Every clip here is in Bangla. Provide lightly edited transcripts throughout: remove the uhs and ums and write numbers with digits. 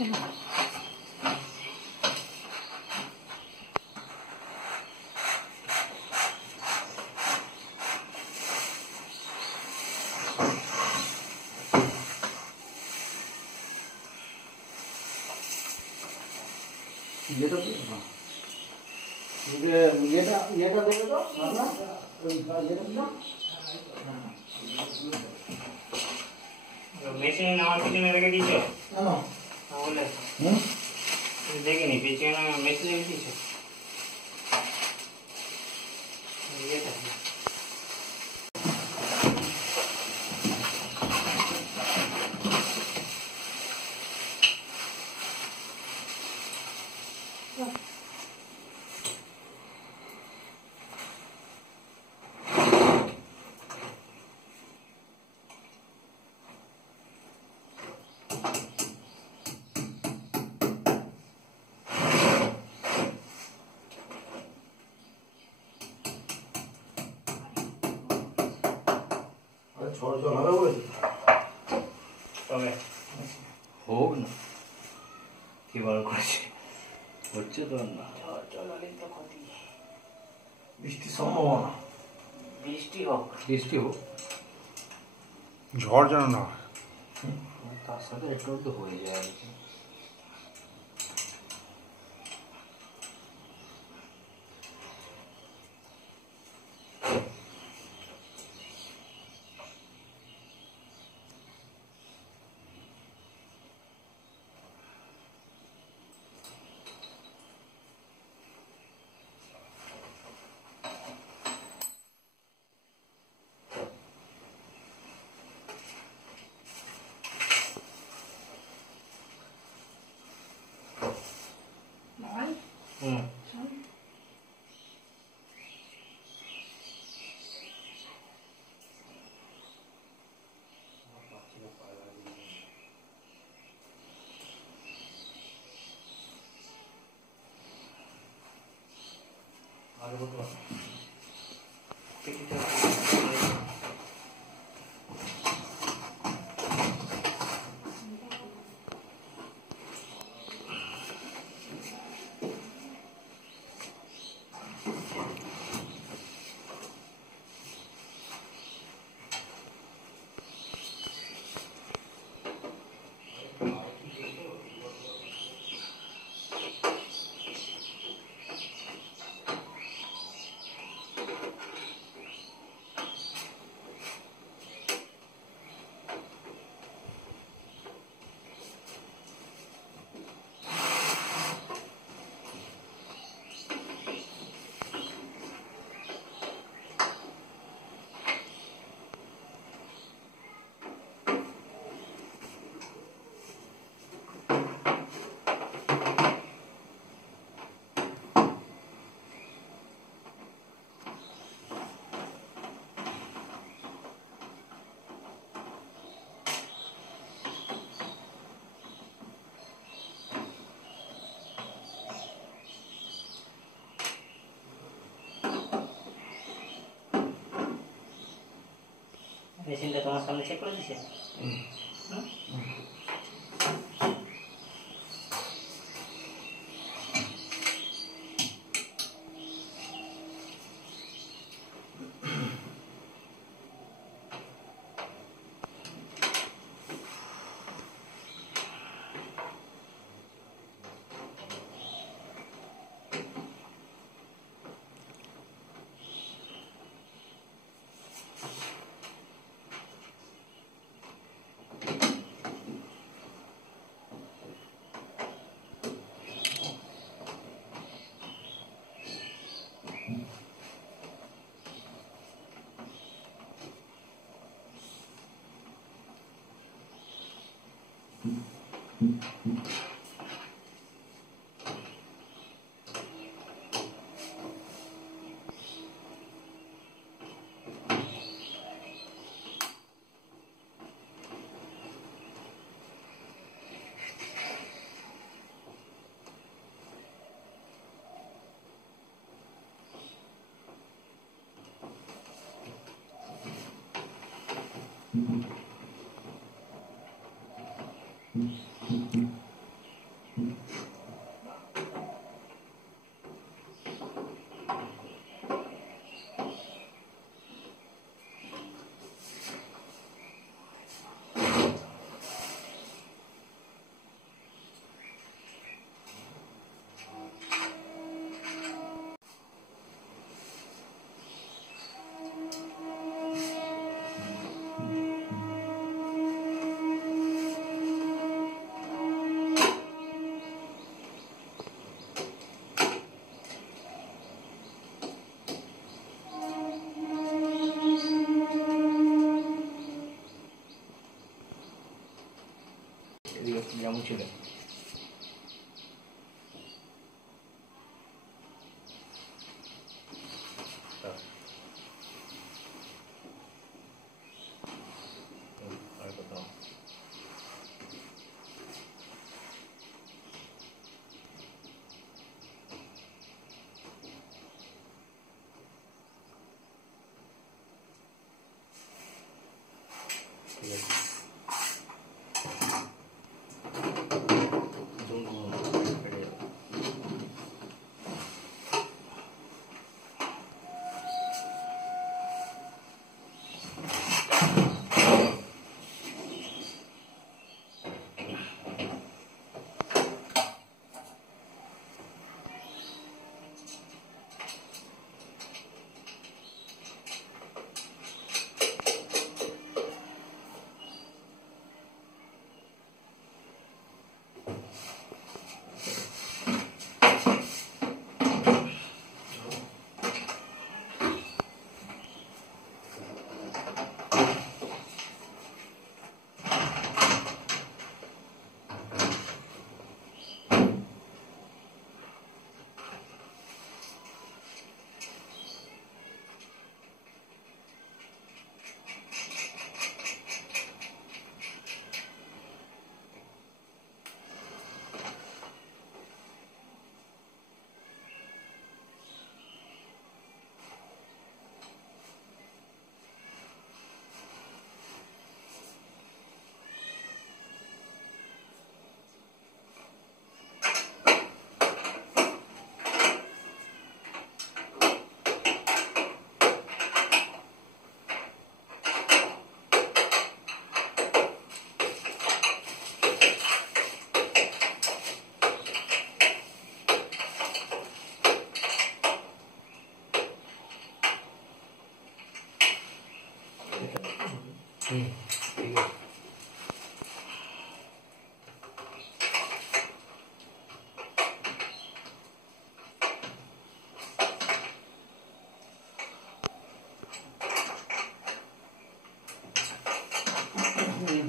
ये तो ये तो देखे तो वरना মেশিন আমার পিছনে রেখে দিয়েছো না না বলে দেখিনি পিছনে মেশিন রেখে দিয়েছো তবে হোক না কি বড় করছে হচ্ছে তো না চলালিন তো ক্ষতি বৃষ্টির সম্ভাবনা বৃষ্টি হোক ঝড় যেন না হয় তার সাথে একটু তো হয়ে যায় আর কি মেশিনটা তোমার সামনে চেক করে দিছে যেমন ছিল। আর কোথাও ঠিক আছে। ঠিক আছে।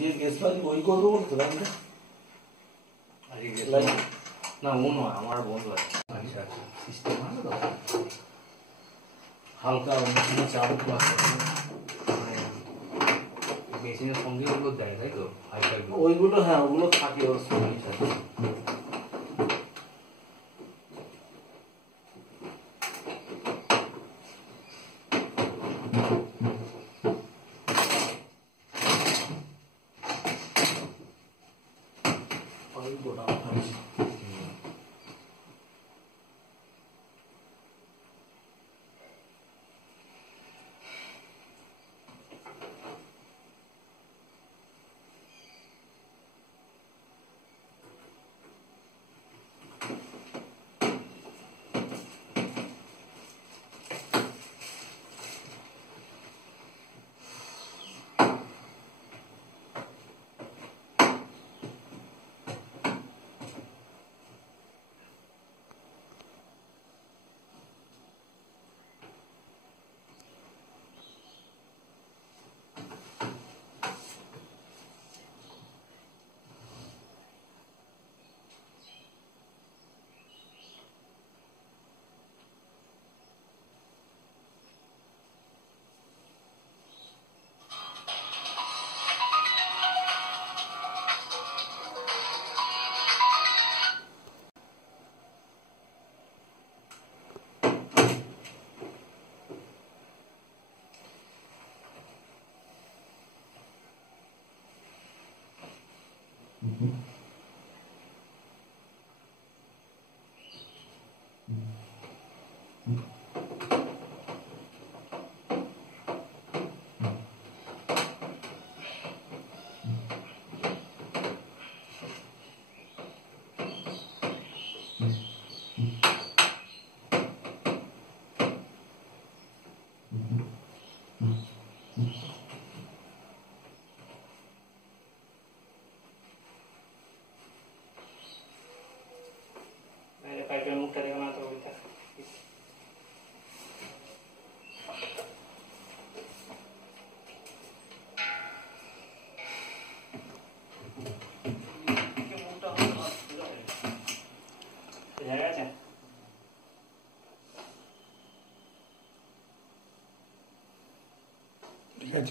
যে গ্যাসটা ওই করবো বলতো লাইনটা না ও নয়, আমার বন্ধু আছে। আচ্ছা আচ্ছা, সিস্টেম আছে তো, হালকা চাপ আছে। মেশিনের সঙ্গে ওগুলো দেয়, তাই তো? ওইগুলো হ্যাঁ, ওগুলো থাকে ওর সঙ্গে। গোটা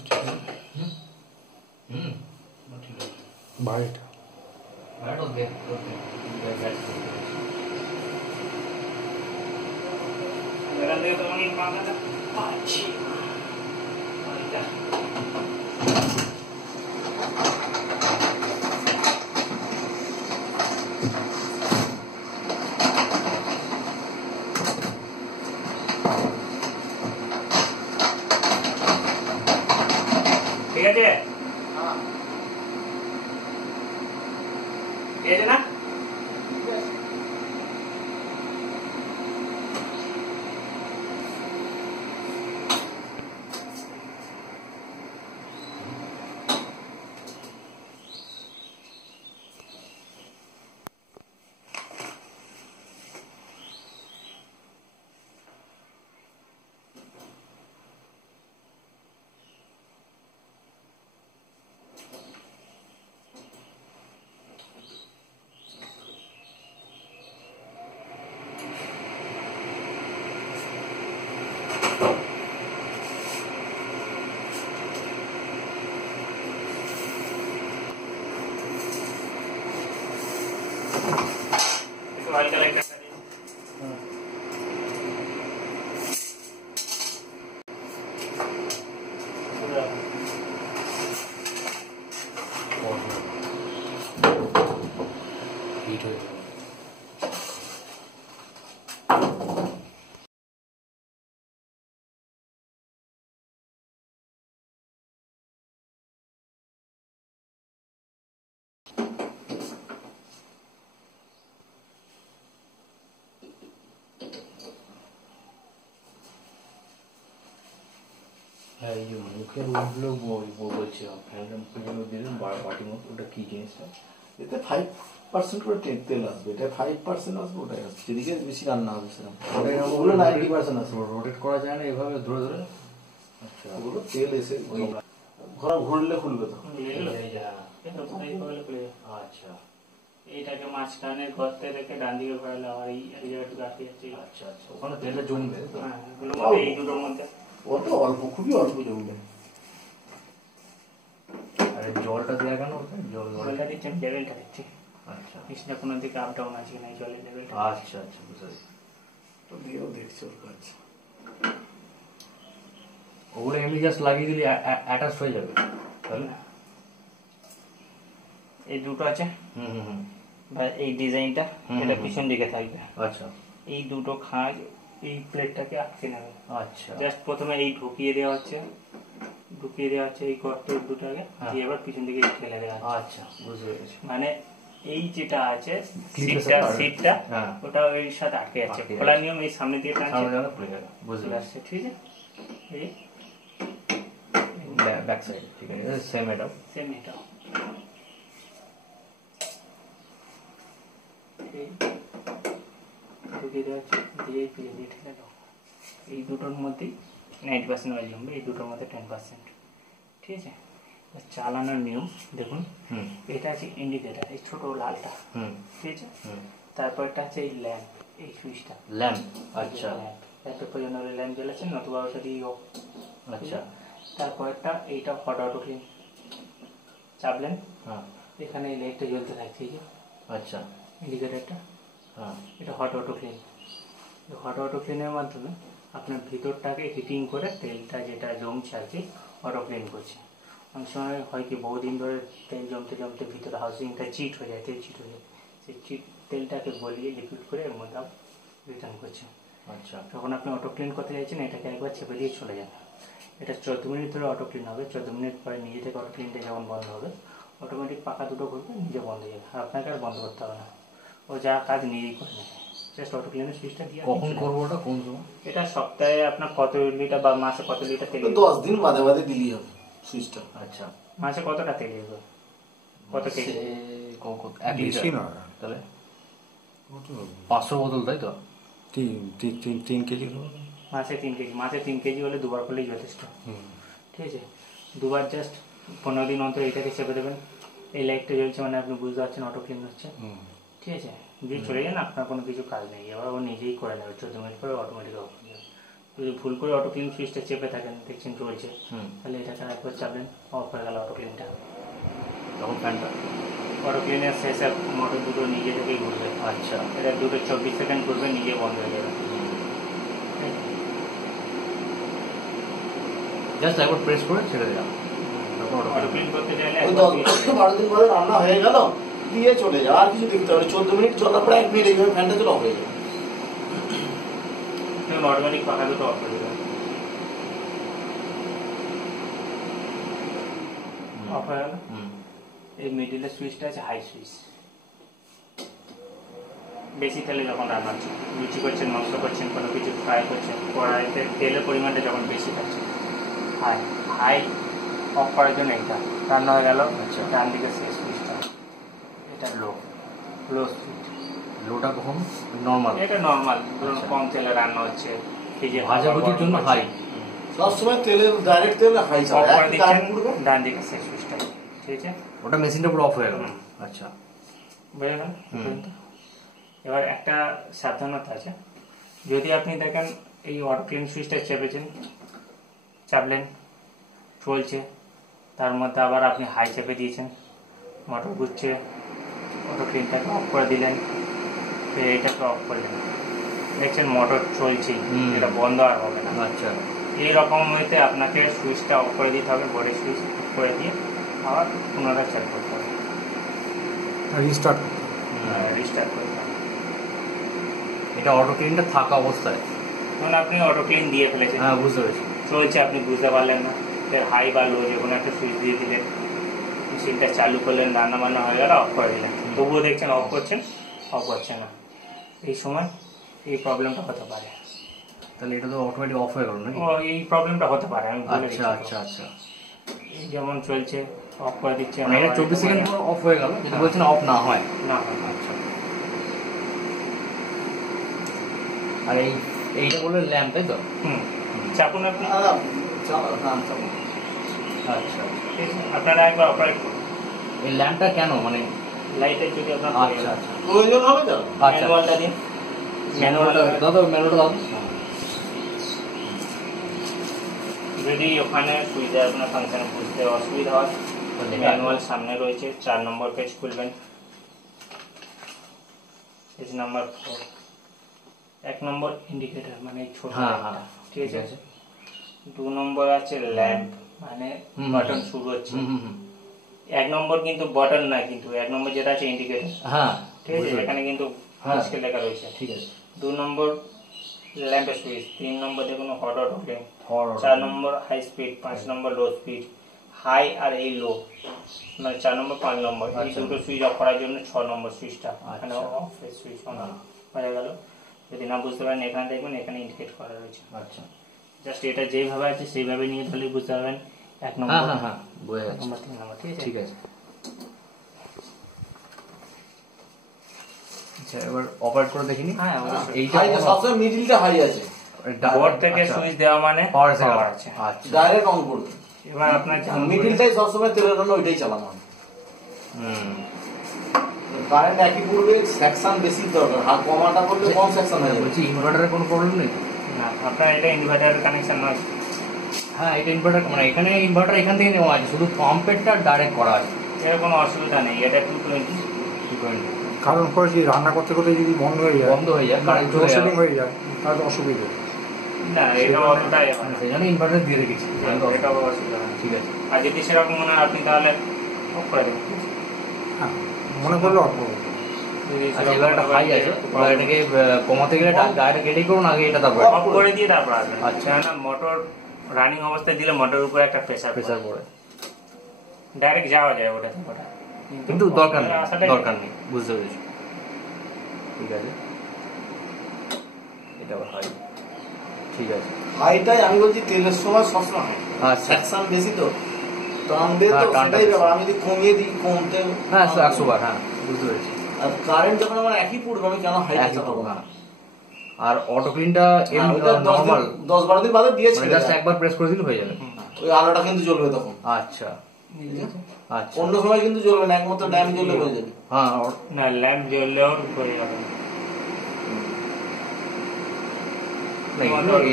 ঠিক আছে ঠিক আছে বাড়িটা बैठो देख मेरा दे तो नहीं मांगा था अच्छी ठीक है हाँ ये ना ऑयल कलेक्ट करता है हीट हो जाएगा এই যে মুখের উঠলো বলছি ফ্যান পুজো দিলেন বাটি মতো ওটা কি জিনিসটা এতে 5% করে তেল আসবে, এটা 5% আসবে, ওটাই আসবে, যেদিকে বেশি রান্না হবে সেরকম ওগুলো 90% আসবে। রোটেট করা যায় না এভাবে ধরে ধরে আচ্ছা ওগুলো তেল এসে ঘোরা ঘুরলে খুলবে তো। আচ্ছা এইটাকে মাঝখানে গর্তে রেখে ডান দিকে ঘোরালে আবার এই জায়গাটুকু আটকে যাচ্ছে। আচ্ছা আচ্ছা ওখানে তেলটা জমবে তো হ্যাঁ এগুলো মধ্যে এই দুটোর মধ্যে অত অল্প, খুবই অল্প জমবে। আরে জলটা দেওয়া কেন জলটা দিচ্ছি, আমি লেভেলটা দিচ্ছি, আচ্ছা কৃষ্ণা কোনো দিকে আপ ডাউন আছে কিনা এই জলের লেভেলটা। আচ্ছা আচ্ছা বুঝতে পারছি তো দিয়েও দেখছি ওর কাজ। ওগুলো এমনি জাস্ট লাগিয়ে দিলে অ্যাটাচ হয়ে যাবে তাহলে না এই দুটো আছে হুম হুম হুম বা এই ডিজাইনটা এটা পিছন দিকে থাকবে, আচ্ছা এই দুটো খাঁজ এই প্লেটটাকে আটকে নেবে। আচ্ছা জাস্ট প্রথমে এই ঢুকিয়ে দেওয়া হচ্ছে এই গর্তের দুটোকে দিয়ে এবার পিছন দিকে ঠেলে দেওয়া হচ্ছে। আচ্ছা বুঝতে পেরেছি মানে এই যেটা আছে ক্লিপের সিটটা হ্যাঁ ওটা ওই সাথে আটকে যাচ্ছে, আটকে খোলা নিয়ম এই সামনে দিয়ে সামনে টানছে যাবে খুলে যাবে বুঝতে চলে পেরেছি আসছে। ঠিক আছে এই ব্যাক সাইড ঠিক আছে সেম এটা সেম এটা ঢুকিয়ে দেওয়া হচ্ছে দিয়ে ফিরে দিয়ে ঠেলে দাও। এই দুটোর মধ্যেই 90% অয়েল জমবে, এই দুটোর মধ্যে 10%। ঠিক আছে চালানোর নিয়ম দেখুন, হুম এটা আছে ইন্ডিকেটার এই ছোট লালটা, হুম ঠিক আছে, হুম তারপরটা আছে এই ল্যাম্প এই সুইচটা ল্যাম্প আচ্ছা ল্যাম্পের পর্যন্ত ল্যাম্প জ্বলেছে নতুবা ওটা দিয়ে অফ। আচ্ছা তারপরটা এইটা হট অটো ক্লিন চাপলেন, হ্যাঁ এখানে এই লাইটটা জ্বলতে থাকছে এই যে আচ্ছা ইন্ডিকেটারটা, হ্যাঁ এটা hot auto clean. Hot auto ক্লিনের মাধ্যমে আপনার ভিতরটাকে হিটিং করে তেলটা যেটা জমছে আর কি অটো ক্লিন করছে। অনেক সময় হয় কি বহুদিন ধরে তেল জমতে জমতে ভিতরে হাউসিংটা চিট হয়ে যায়, তেল চিট হয়ে যায়, সেই চিট তেলটাকে গলিয়ে লিকুইড করে এর মধ্যে রিটার্ন করছে। আচ্ছা যখন আপনি অটো ক্লিন করতে চাইছেন এটাকে একবার চেপে দিয়ে চলে যান, এটা 14 মিনিট ধরে অটো ক্লিন হবে। 14 মিনিট পরে নিজে থেকে অটো ক্লিনটা যখন বন্ধ হবে অটোমেটিক পাখা দুটো ঘুরবে নিজে বন্ধ হয়ে যাবে, আপনাকে আর বন্ধ করতে হবে না, ও যা কাজ নিজেই করে নেবে। জাস্ট অটো ক্লিনের সুইচটা দিয়ে কখন করবো ওটা কোন সময় এটা সপ্তাহে আপনার কত লিটার বা মাসে কত লিটার তেল 10 দিন বাদে বাদে দিলেই হবে সুইচটা। আচ্ছা মাসে কতটা তেল হবে কত কেজি? এক লিটার বেশি না তাহলে 500 বোতল তাই তো 3 কেজি হবে মাসে 3 কেজি, মাসে 3 কেজি হলে দুবার করলেই যথেষ্ট। ঠিক আছে দুবার জাস্ট 15 দিন অন্তর এটাকে চেপে দেবেন, এই লাইটটা জ্বলছে মানে আপনি বুঝতে পারছেন অটো ক্লিন হচ্ছে। ঠিক আছে দিয়ে চলে যান, আপনার কোনো কিছু কাজ নেই, এবার ও নিজেই করে নেবে, 14 মিনিট পরে অটোমেটিক অফ হয়ে যাবে। যদি ভুল করে অটো ক্লিন সুইচটা চেপে থাকেন, দেখছেন চলছে, তাহলে এটাকে একবার চাপলেন, অফ হয়ে গেল অটো ক্লিনটা। তখন ফ্যানটা অটো ক্লিনের শেষে মোটর দুটো নিজে থেকেই ঘুরবে। আচ্ছা, এটা 2-24 সেকেন্ড ঘুরবে, নিজে বন্ধ হয়ে যাবে। জাস্ট একবার প্রেস করে ছেড়ে দিলাম। অটো ক্লিন করতে চাইলে ওই 10-12 দিন পরে রান্না হয়ে গেল, দিয়ে চলে যাও, আর কিছু দেখতে হবে 14 মিনিট চলার পরে 1 মিনিট এইভাবে ফ্যানটা চলে অফ হয়ে যাবে। অটোমেটিক পাখা দুটো অফ করে দেবে, অফ হয়ে গেল। এই মিডিলের সুইচটা আছে হাই সুইচ। বেশি তেলে যখন রান্না হচ্ছে, লুচি করছেন, মাংস করছেন, কোনো কিছু ফ্রাই করছেন, কড়াইতে তেলের পরিমাণটা যখন বেশি থাকছে, হাই হাই অফ করার জন্য এটা রান্না হয়ে গেল। আচ্ছা, ডান দিকে শেষ সুইচটা, এটা লো সুইচ। লোটা কখন? নর্মাল, এটা নর্মাল, আচ্ছা। কম তেলে রান্না হচ্ছে, ভাজাভুজির জন্য হাই। সবসময় তেলের ডাইরেক্ট তেলে হাই অফ চালায়, করে দিচ্ছেন ডান দিকে শেষ সুইচটা, ঠিক আছে? ওটা মেশিনটা পুরো অফ হয়ে গেল। আচ্ছা, বুঝে গেল? এবার একটা সাবধানতা আছে, যদি আপনি দেখেন এই অটো ক্লিন সুইচটা চাপলেন, চলছে, তার মধ্যে আবার আপনি হাই চেপে দিয়েছেন, মোটর ঘুরছে, অটো ক্লিনটাকে অফ করে দিলেন, ফের এইটাকে অফ করলেন, দেখছেন মোটর চলছেই, এটা বন্ধ আর হবে না। আচ্ছা, এইরকম হইতে আপনাকে সুইচটা অফ করে দিতে হবে, বডি সুইচ অফ করে দিয়ে আবার পুনরায় চালু করতে হবে, রিস্টার্ট রিস্টার্ট করতে হবে। এটা অটো ক্লিনটা থাকা অবস্থায়, মানে আপনি অটো ক্লিন দিয়ে ফেলেছেন, হ্যাঁ বুঝতে পেরেছি, চলছে, আপনি বুঝতে পারলেন না, ফের হাই বা লো যে কোনো একটা সুইচ দিয়ে দিলেন, মেশিনটা চালু করলেন, রান্না বান্না হয়ে গেল, অফ করে দিলেন, তবুও দেখছেন অফ করছেন, অফ হচ্ছে না। এই সময় এই প্রবলেমটা হতে পারে। তাহলে এটা তো অটোমেটিক অফ হয়ে গেল নাকি? ও এই প্রবলেমটা হতে পারে, আমি বলে আচ্ছা দিচ্ছি। আচ্ছা আচ্ছা, এই যেমন চলছে, অফ করে দিচ্ছে, মানে এটা 24 সেকেন্ড পর অফ হয়ে গেল, যদি বলছেন অফ না হয়। না। আচ্ছা, আর এইটা বলে ল্যাম্প, তাই তো? চাপুন আপনি, আচ্ছা, আপনারা একবার অপারেট করুন। এই ল্যাম্পটা কেন, মানে লাইটের যদি আপনার আচ্ছা আচ্ছা প্রয়োজন হবে তো। আচ্ছা, ম্যানুয়ালটা দিন, ম্যানুয়ালটা দাদা ম্যানুয়ালটা দাও। যদি ওখানে সুইচে আপনার ফাংশন বুঝতে অসুবিধা হয়, ম্যানুয়াল সামনে রয়েছে, 4 নম্বর পেজ খুলবেন, পেজ নাম্বার 4, 1 নম্বর ইন্ডিকেটর মানে এই ছোট, ঠিক আছে? 2 নম্বর আছে ল্যাম্প, মানে বাটন শুরু হচ্ছে। 1 নম্বর কিন্তু বাটন না, কিন্তু 1 নম্বর যেটা আছে ইন্ডিকেটর, হ্যাঁ ঠিক আছে? এখানে কিন্তু আজকে লেখা রয়েছে, ঠিক আছে। 2 নম্বর ল্যাম্পের সুইচ, 3 নম্বর দেখুন হট অটো ক্লিন, 4 নম্বর হাই স্পিড, 5 নম্বর লো স্পিড। হাই আর এই লো মানে 4 নম্বর 5 নম্বর, এই দুটো সুইচ অফ করার জন্য 6 নম্বর সুইচটা, মানে অফ সুইচ অন হয়ে গেল। যদি না বুঝতে পারেন এখানে দেখবেন, এখানে ইন্ডিকেট করা রয়েছে। আচ্ছা, জাস্ট এটা যেভাবে আছে সেইভাবে নিয়ে তাহলে বুঝতে পারবেন 1 নম্বর, হ্যাঁ হ্যাঁ বুঝে যাচ্ছে, 3 নম্বর, ঠিক আছে। আচ্ছা, এবার অপারেট করে দেখিনি। হ্যাঁ, এইটা সবসময় মিডিলটা হাই আছে, বোর্ড থেকে সুইচ দেওয়া মানে পাওয়ার আছে। আচ্ছা, ডাইরেক্ট অন করবে। এবার আপনার মিডিলটাই সবসময় তেলের জন্য ওইটাই চালানো হয়। কারেন্ট একই পড়বে, সেকশন বেশি দরকার, আর কমাটা করলে কম সেকশন হয়ে যাবে। বলছি ইনভার্টারের কোনো প্রবলেম নেই? না, আপনার এটা ইনভার্টারের কানেকশন নয়। হ্যাঁ, এটা ইনভার্টার, মানে এখানে ইনভার্টার এখান থেকে নেওয়া আছে, শুধু পাম্পেরটা ডাইরেক্ট করা আছে। এর কোনো অসুবিধা নেই, এটা 220। কারণ করে কি রান্না করতে করতে যদি বন্ধ হয়ে যায়, কারেন্ট চলে লোডশেডিং হয়ে যায়, তাহলে অসুবিধা। না, এটা অতটাই হয় না। সেই জন্য ইনভার্টার দিয়ে রেখেছি, এটাও অসুবিধা নেই। ঠিক আছে। আর যদি সেরকম মনে হয় আপনি তাহলে অফ করে দিন। হ্যাঁ, মনে করলে অল্প। যদি আচ্ছা, সেরকম এবার একটা মনে হাই করেন আছে, যে এবার এটাকে কমাতে গেলে ডাইরেক্ট এটাই করুন, আগে এটা তারপরে অফ করে দিয়ে তারপর আসবেন। আচ্ছা। কেননা মোটর রানিং অবস্থায় দিলে মোটরের উপরে একটা প্রেসার পড়ে, ডাইরেক্ট যাওয়া যায় ওটাতে ওটা, কিন্তু দরকার নেই, আসাটাই দরকার নেই, বুঝতে পেরেছি। ঠিক আছে, এটা আবার হাই, ঠিক আছে। হাইটাই আমি বলছি তেলের সময় সবসময় হাই, আচ্ছা, সেকশন বেশি তো টানবে, তো হ্যাঁ, টানটা সেটাই বেশি। ব্যাপার। আমি যদি কমিয়ে দিই কমতে, হ্যাঁ 100 বার, হ্যাঁ বুঝতে পেরেছি। আর কারেন্ট যখন আমার একই পড়বে আমি কেন হাইটা একই চালাবো পড়বে, না? আর অটো ক্লিনটা নর্মাল, 10-12 দিন বাদে দিয়ে ছেড়ে জাস্ট দেয়। একবার প্রেস করে দিলে হয়ে যাবে। ওই আলোটা কিন্তু জ্বলবে তখন, আচ্ছা আচ্ছা, অন্য সময় কিন্তু জ্বলবে না, একমাত্র ড্যাম জ্বললে হয়ে যাবে। হ্যাঁ না, ল্যাম্প জ্বললেও হয়ে যাবে।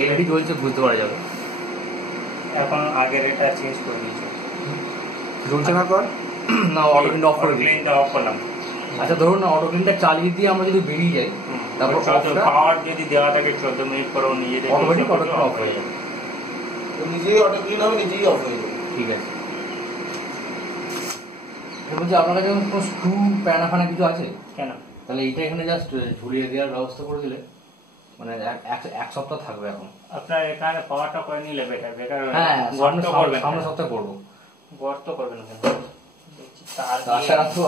এলইডি জ্বলছে বুঝতে পারা যাবে। এখন আগের এটা চেঞ্জ করে দিয়েছে। জ্বলছে না তো আর? না অটো ক্লিনটা অফ করে দিই। ক্লিনটা অফ করলাম। আচ্ছা ধরুন না অটো ক্লিনটা চালিয়ে দিয়ে আমরা যদি বেরিয়ে যাই তারপর পাওয়ার যদি দেওয়া থাকে 14 মিনিট পরেও নিজেদের অটোমেটিক অটো ক্লিন অফ হয়ে যাবে। নিজেই অটো ক্লিন হবে, নিজেই অফ হয়ে যাবে। ঠিক আছে। বলছি আপনার কাছে কোনো স্ক্রু প্যানা ফানা কিছু আছে? কেন? তাহলে এইটা এখানে জাস্ট ঝুলিয়ে দেওয়ার ব্যবস্থা করে দিলে মানে এক সপ্তাহ থাকবে এখন। আপনার এখানে পাওয়ারটা করে নিলে বেটার। হ্যাঁ গর্ত করবেন, সামনের সপ্তাহে করবো। গর্ত করবেন কেন? তাছাড়া তো